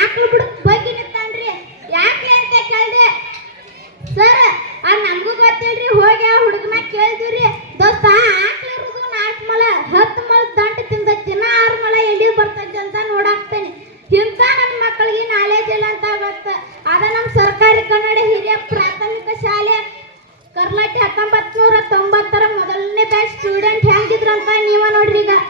ಆಕಳು ಬಿಡಕ್ ಬಗ್ಗೆ ನಿಂತಾನ್ರಿ. ಯಾಕೆ ಅಂತ ಕೇಳಿದೆ. ಸರ್ ಅದು ನಮಗೂ ಗೊತ್ತಿಲ್ರಿ. ಹೋಗಿ ಆ ಹುಡುಗನ ಕೇಳಿದ್ರಿ. ದೋಸ್ತ ಆಕಳು ಇರೋದು 4 ಮೊಲ 10 ಮೊಲ ದಂಟು ತಿಂದೈತಿ. 6 ಮೊಲ ಎಲ್ಲಿ ಬರ್ತೈತಿ ಅಂತ ನೋಡಾಕ್ತೇನೆ. ಇಂಥ ನನ್ನ ಮಕ್ಕಳಿಗೆ ನಾಲೆಜ್ ಇಲ್ಲ ಅಂತ ಗೊತ್ತ. ಅದ ನಮ್ಮ ಸರ್ಕಾರಿ ಕನ್ನಡ ಹಿರಿಯ ಪ್ರಾಥಮಿಕ ಶಾಲೆ ಕರ್ನಾಟಕ 1990ರ ಮೊದಲನೇ ಬ್ಯಾಚ್ ಸ್ಟೂಡೆಂಟ್ ಹೆಂಗಿದ್ರು ಅಂತ ನೀವ ನೋಡ್ರಿ. ಈಗ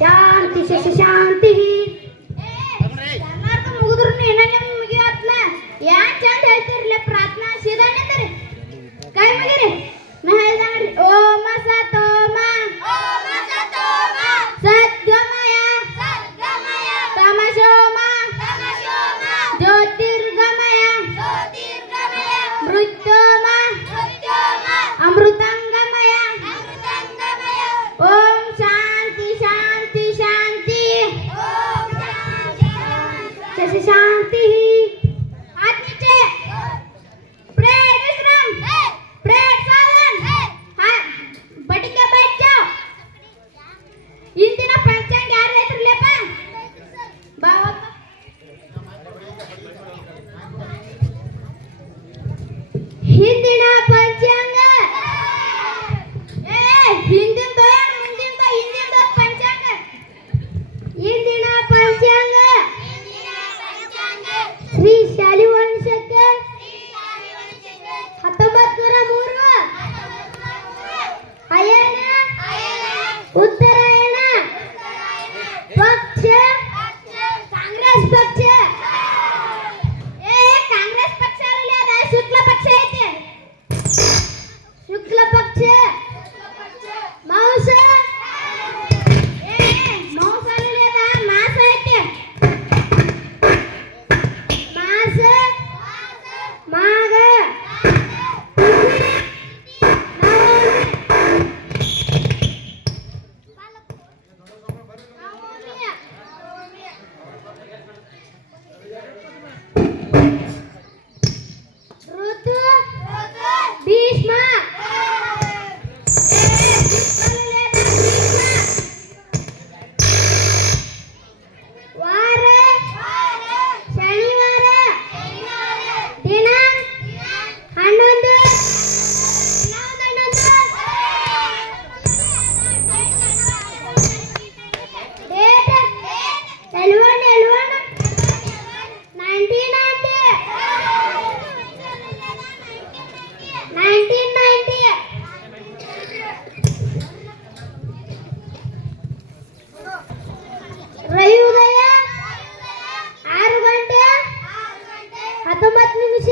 ಶಾಂತಿ ಶಾಂತಿ ಎಲ್ಲಾರ್ದು ಮುಗಿದ್ರು ನಿಮಗೆ ಆತ್ನ ಯಾನ್ ಚಂದ ಹೇಳ್ತಿರ್ಲಿ. ಪ್ರಾರ್ಥನಾ ಸೀದಾನಿದ್ರಿ ಕೈ ಮುಗಿರಿ. ನಾ ಹೇಳ್ದಂಗ್ರಿ ಓಂ ಸತೋಮ ಸದ್ಗಮಯ ತಮಸೋಮ ಜ್ಯೋತಿರ್ಗಮಯ ಮೃತ್ಯೋಮ ಅಮೃತಂಗಮಯ. ಓಂ ಶಾಂತಿ ಶಾಂತಿ ಶಾಂತಿ ಶಾಂತಿ. हाथ नीचे. प्रेयर विश्राम. प्रेयर साधन. हाथ बटी के बैठ जाओ. इंदिना पंचांग यार रैतरलेप बावा ಹಿಂದಿನ ಪಂಚಾಂಗ ಹಿಂದಿನ ಹಿಂದಿನ ಪಂಚಾಂಗ ಹಿಂದಿನ ಪಂಚಾಂಗ ಶ್ರೀ ಶಾಲಿವಂಶಕ್ಕೆ 1903 ಅಯನ ಉತ್ತರಾಯಣ ಪಕ್ಷ ಕಾಂಗ್ರೆಸ್ ಪಕ್ಷ. ಕಾಂಗ್ರೆಸ್ ಪಕ್ಷ ಅಲ್ಲ, ಅದ ಶುಕ್ಲ ಪಕ್ಷ ಐತೆ. ಶುಕ್ಲ ಪಕ್ಷ ಮಾಂಸ ಮಾಂಸ ಅಲ್ಲ, ಅದ ಮಾಸ ಐತೆ. ಮಾಸ ಮಾಗ ಋತು ಭೀಷ್ಮ ವಾರ ಶನಿವಾರ ದಿನಾಂಕ 11 ರವಿ ಉದಯ 6 ಗಂಟೆ 19 ನಿಮಿಷ.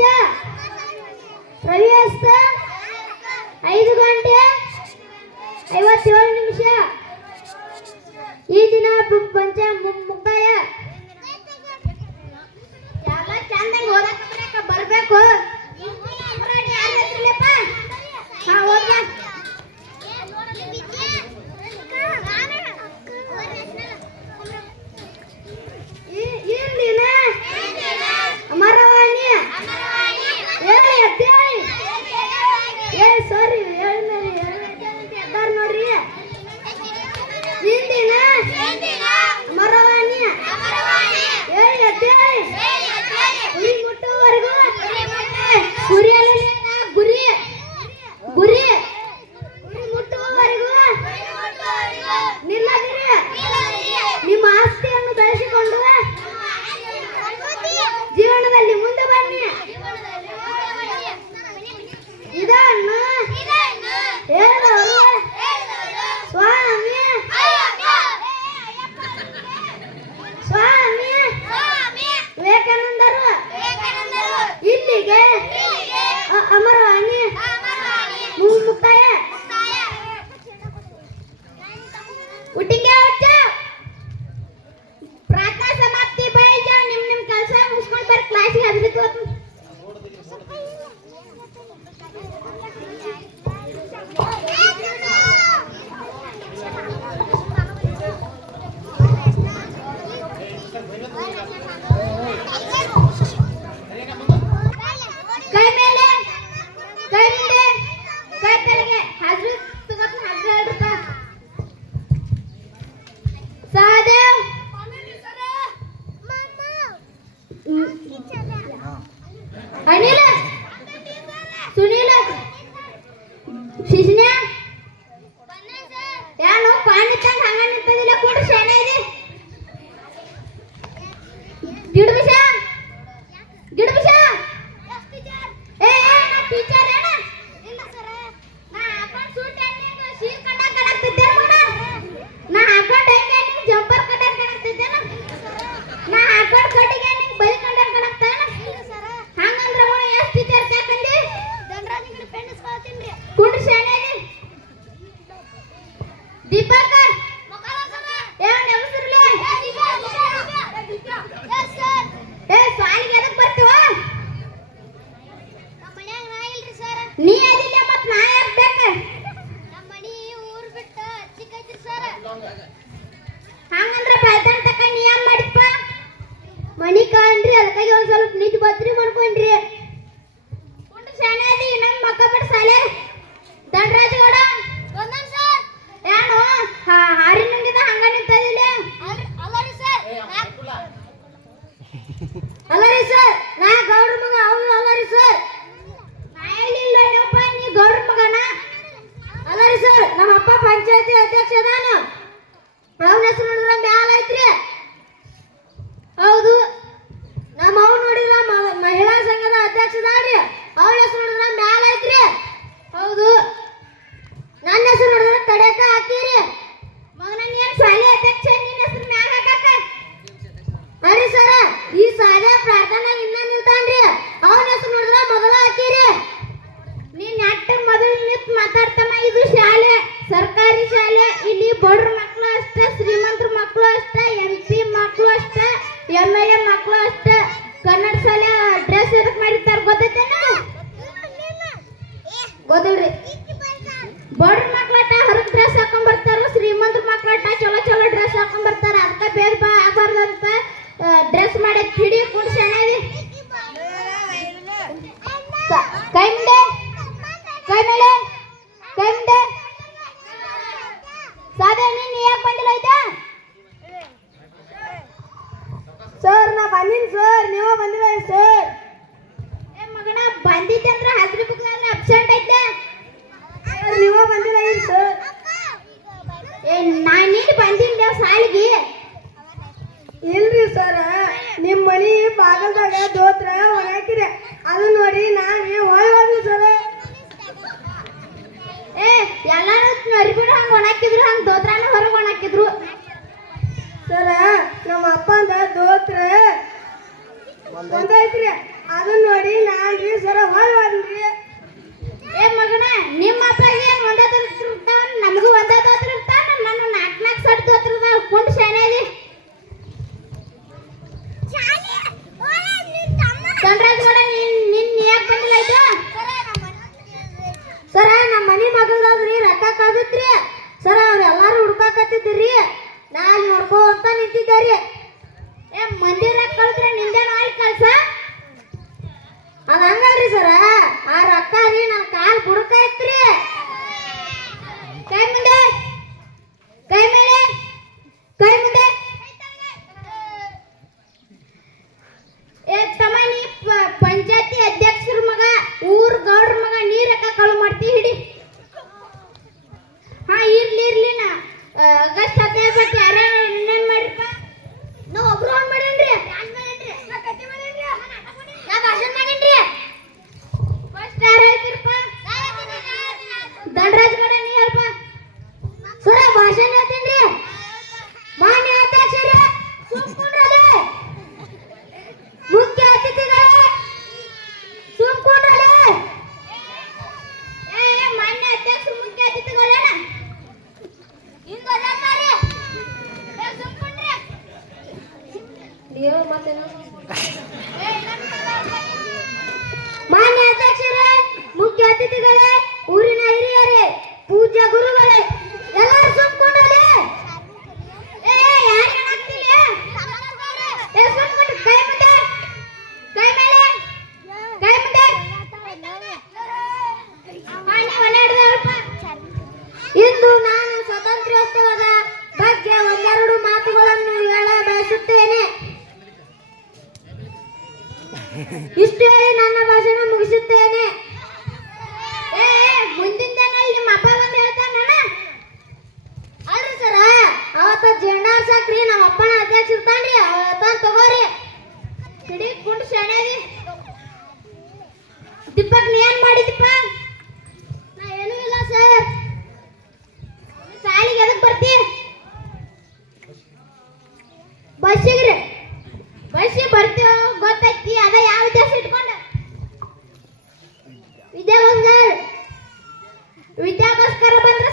ರವಿ ಅಸ್ತ 5 ಗಂಟೆ 57 ನಿಮಿಷ. ಈ ದಿನ ಪಂಚ ಮುಕ್ತಾಯ. ಎಲ್ಲ ಚಂದಂಗ ಓದಕ್ಕೆ ಬರ್ಬೇಕು. ಹಾ ಓದ್ಲಾ ಅಮರವಾಣಿ ಸಾರಿ ನೋಡ್ರಿ. ಹಿಂದಿನ ಅಮರವಾಣಿ ನೀ ಅದಿಲ್ಲ ಮತ್ ನಾ ಯಾಕ್ ಬೇಕ ನಮ್ಮ ಮನಿ ಊರ್ ಬಿಟ್ಟ ಚಿಕ್ಕೈತಿ ಸರ್ ಹಂಗಂದ್ರ ಬೈತಾನ್ ತಕ ನೀ ಏನ್ ಮಾಡಿಪ್ಪ ಮನಿ ಕಾಣ್ರಿ ಅದಕ್ಕಾಗಿ ಒಂದ್ ಸ್ವಲ್ಪ ನಿಂತು ಬತ್ರಿ ಮಾಡ್ಕೊಂಡ್ರಿ ಕುಂಡು ಶಾನೆ ಅದಿ ಇನ್ನೊಂದ್ ಮಕ್ಕ ಬಿಟ್ಟು ಸಾಲೆ ದಂಡರಾಜ ಗೌಡ ಬಂದನ್ ಸರ್ ಏನು ಹಾರಿ ನುಂಗಿದ ಹಂಗ ನಿಂತಿಲ್ಲ ಅಲ್ಲರಿ ಸರ್ ಅಲ್ಲರಿ ಸರ್ ನಾ ಗೌಡ್ರ ಮಗ ಅವ್ನು ಅಲ್ಲರಿ ಸರ್ ನಾ ಹೇಳಿಲ್ಲ ಏನಪ್ಪ ನೀ ಗೌಡ್ರ ಮಗನ ಅಲ್ಲರಿ ಸರ್ ನಮ್ಮ ಅಪ್ಪ ಪಂಚಾಯತಿ ಅಧ್ಯಕ್ಷ ಅದಾನ ಅವನ ಹೆಸರು ನೋಡಿದ್ರೆ ಮ್ಯಾಲ ಐತ್ರಿ ಹೌದು ನಮ್ಮ ಅವ್ವ ನೋಡಿದ್ರ ಮಹಿಳಾ ಸಂಘದ ಅಧ್ಯಕ್ಷ ಅದಾನ್ರಿ ಅವನ ಹೆಸರು ನೋಡಿದ್ರೆ ಮ್ಯಾಲ ಐತ್ರಿ ಹೌದು ನನ್ನ ಹೆಸರು ನೋಡಿದ್ರೆ ತಡೆಕ ಹಾಕಿರಿ ಮಗನ ನೀನ್ ಶಾಲೆ ಅಧ್ಯಕ್ಷ ನಿನ್ನ ಹೆಸರು ಮ್ಯಾಲ ಹಾಕಕ್ಕ ಅರಿ ಸರ ಈ ಸಾಲೆ ಪ್ರಾರ್ಥನಾ ಇನ್ನ ನಿಲ್ತಾನ್ರಿ ಅವನ ಹೆಸರು ನೋಡಿದ್ರೆ ಮೊದಲ ಹಾಕಿರಿ ನೀನ್ ನೆಟ್ಟ ಮೊದಲು ನಿಂತು ಮಾತಾಡ್ತಮ್ಮ ಇದು ಶಾಲೆ ಸರ್ಕಾರಿ ಶಾಲೆ ಇಲ್ಲಿ ಬಡ್ರ ಮಕ್ಕಳು ಅಷ್ಟೇ ಶ್ರೀಮಂತರ ಮಕ್ಕಳು ಅಷ್ಟೇ MP ಮಕ್ಕಳು ಅಷ್ಟೇ MLA ಮಕ್ಕಳು ಅಷ್ಟೇ ಕನ್ನಡ ಶಾಲೆ ಡ್ರೆಸ್ ಎದಕ್ ಮಾಡಿರ್ತಾರ ಗೊತ್ತೈತೇನ ಗೊತ್ತಿಲ್ರಿ ಬಡ್ರ ಮಕ್ಕಳಟ ಹೊರಗ್ ಡ್ರೆಸ್ ಹಾಕೊಂಡ್ ಬರ್ತಾರ ಶ್ರೀಮಂತರ ಮಕ್ಕಳಟ ಚಲೋ ಚಲೋ ಡ್ರೆಸ್ ಹಾಕೊಂಡ್ ಬರ್ತಾರ ಅದಕ್ಕ ಭೇದ ಭಾವ ಆಗಬಾರ್ದು ಅಂತ ಡ್ರೆಸ್ ಮಾಡಿ ಹಿಡಿ ಕುಂಡ್ ಶಾನೆ ಕೈ ಮುಂದೆ ಕೈ ಮೇಲೆ ಕೈ ಮುಂದೆ ಸಾಧೆ ನೀನ್ ಯಾಕೆ ಬಂದಿಲ್ಲ ಆಯ್ತಾ ಸರ್ ನಾ ಬಂದಿನಿ ಸರ್ ನೀವು ಬಂದಿಲ್ಲ ಸರ್ ಏ ಮಗನ ಬಂದಿದ್ದೆ ಅಂದ್ರೆ ಹಸಿರು ಬುಕ್ನಾಗ ಅಬ್ಸೆಂಟ್ ಐತೆ ನೀವು ಬಂದಿಲ್ಲ ಸರ್ ಏ ನೀನು ಬಂದಿಲ್ಲ ಸಾಲಿಗೆ ಇಲ್ರಿ ಸರ್ ನಿಮ್ಮ ಮನಿ ಬಾಗಲ್ದಾಗ ದೋತ್ರ ಒಣಾಕಿರಿ ಅದು ನೋಡಿ ನಾನು ಹೋಗಿ ಸರ್ ಏ ಎಲ್ಲಾರು ನರಿಬಿಡು ಹಂಗೆ ಒಣಾಕಿದ್ರು ಹಂಗೆ ದೋತ್ರಾನ ಹೊರಗೆ ಒಣಾಕಿದ್ರು ಸರ ನಮ್ಮ ಅಪ್ಪಂದ ದೋತ್ರ ಒಂದೈತ್ರಿ ಅದನ್ನ ನೋಡಿ ನಾನ್ರಿ ಸರ ಹೋದ್ರಿ ಏ ಮಗನ ನಿಮ್ಮ ಅಪ್ಪಗೆ ಏನು ಒಂದೇ ದೋತ್ರ ಇರ್ತಾವ ನಮಗೂ ಒಂದೇ ದೋತ್ರ ಇರ್ತಾವ ನನ್ನ ನಾಲ್ಕು ಸಟ್ ದೋತ್ರ ಇರ್ತಾವ ಕುಂಡು ಶಾನೆ ಅದಿ ಧನರಾಜ್ ಗೌಡ ನಿನ್ ಯಾಕೆ ಬಂದಿಲ್ಲ ಆಯ್ತಾ ಸರ ನಮ್ಮ ಮನಿ ಮಗಳ್ರಿ ರೊಕ್ಕ ಕಳ್ದಿತ್ರಿ ಸರ ಅವ್ರೆಲ್ಲಾರು ಹುಡ್ಕಾಕತ್ತಿದ್ರಿ ನಾ ಅಲ್ಲಿ ನೋಡ್ಕೊಂತ ನಿಂತಿದ್ದಾರಿ ಏ ಮಂದಿರ ಕಳ್ದ್ರೆ ನಿಂದೆ ನಾಳೆ ಕಳ್ಸ ಅದ ಹಂಗಲ್ರಿ ಸರ ಆ ರೊಕ್ಕ ರೀ ನನ್ನ ಕಾಲ್ ಬುಡಕ ಐತ್ರಿ ಕೈ ಮುಂದೆ ಕೈ ಮೇಲೆ ಕೈ ಮುಂದೆ ಏ ತಮ್ಮ ನೀ ಪಂಚಾಯತಿ ಅಧ್ಯಕ್ಷರ ಮಗ ಊರ್ ಗೌಡ್ರ ಮಗ ನೀರಕ್ಕ ಕಳು ಮಾಡ್ತಿ ಹಿಡಿ ಹಾ ಇರ್ಲಿ ನಾ ಆಗಸ್ಟ್ 15 ಬಿಟ್ಟು ಯಾರ್ಯಾರು ಇನ್ನೇನ್ ಮಾಡಿರಪ್ಪ ನಾ ಒಬ್ರು ಆನ್ ಮಾಡೇನ್ರಿ ನಾ ಕಟ್ಟಿ ಮಾಡೇನ್ರಿ ನಾ ಭಾಷಣ ಮಾಡೇನ್ರಿ ಫಸ್ಟ್ ಯಾರು ಹೇಳ್ತಿರಪ್ಪ ಧನರಾಜ್ ಗೌಡ ನೀ ಹೇಳ್ಪ ಸರ ಭಾಷಣ ಹೇಳ್ತೇನ್ರಿ ಮಾನ್ಯ ಅಧ್ಯಕ್ಷರೇ ಸುಮ್ಕೊಂಡ್ರಲೆ ಮುಖ್ಯ ಅತಿಥಿಗಳೇ ಸುಮ್ಕೊಂಡ್ರಲೆ ಏ ಮಾನ್ಯ ಅಧ್ಯಕ್ಷರು ಮುಖ್ಯ ಅತಿಥಿಗಳೇನ ಹಿಂಗ ಮಾರಿ ಏ ಸುಮ್ಕೊಂಡ್ರೆ ನೀವು ಮತ್ತೇನು ಏ ಮಾನ್ಯ ಅಧ್ಯಕ್ಷರೇ ಮುಖ್ಯ ಅತಿಥಿಗಳೇ ಊರಿನ ಹಿರಿಯರೇ ಪೂಜ್ಯ ಗುರುಗಳೇ ಎಲ್ಲರೂ ಸುಮ್ಕೊಂಡ್ರಲೆ ಏ ಯಾರು ಹೇಳಾಕ್ತಿಲ್ಲ ಏ ಸುಮ್ಕೊಂಡ್ರೆ ಕೈ ಮುಂದೆ ಕೈ ಮೇಲೆ ಕೈ ಮುಂದೆ ಇಂದು ನಾನು ಸ್ವಾತಂತ್ರ್ಯೋತ್ಸವದ ಬಗ್ಗೆ ಒಂದೆರಡು ಮಾತುಗಳನ್ನು ಹೇಳ ಬಯಸುತ್ತೇನೆ ಇಷ್ಟು ಹೇಳಿ ನನ್ನ ಭಾಷಣ ಮುಗಿಸುತ್ತೇನೆ ಏ ಮುಂದಿನ ದಿನದಲ್ಲಿ ನಿಮ್ಮ ಅಪ್ಪ ಬಂದು ಹೇಳ್ತಾನ ಅಲ್ರಿ ಸರ ಅವತ್ತ ಜೆಂಡಾ ಸಾಕ್ರಿ ನಮ್ಮ ಅಪ್ಪನ ಅಧ್ಯಕ್ಷ ಇರ್ತಾನ್ರಿ ಅವತ್ತ ತಗೋರಿ ಹಿಡಿ ಕುಂಡು ಶಾನೆ ಅದಿ ದೀಪಕ್ ನೀ ಏನ್ ಮಾಡಿದಿಪ್ಪ ನಾ ಏನೂ ಇಲ್ಲ ಸರ್ ಸಾಲಿಗೆ ಎದಕ್ ಬರ್ತಿ ಬಸ್ಸಿಗ್ರಿ ಬಸ್ಸಿಗೆ ಬರ್ತೀವೋ ಗೊತ್ತೈತಿ ಅದ ಯಾವ ಉದ್ದೇಶ ಇಟ್ಕೊಂಡು ವಿದ್ಯಾವಂತರ್ ವಿದ್ಯಾಗೋಸ್ಕರ ಬಂದ್ರೆ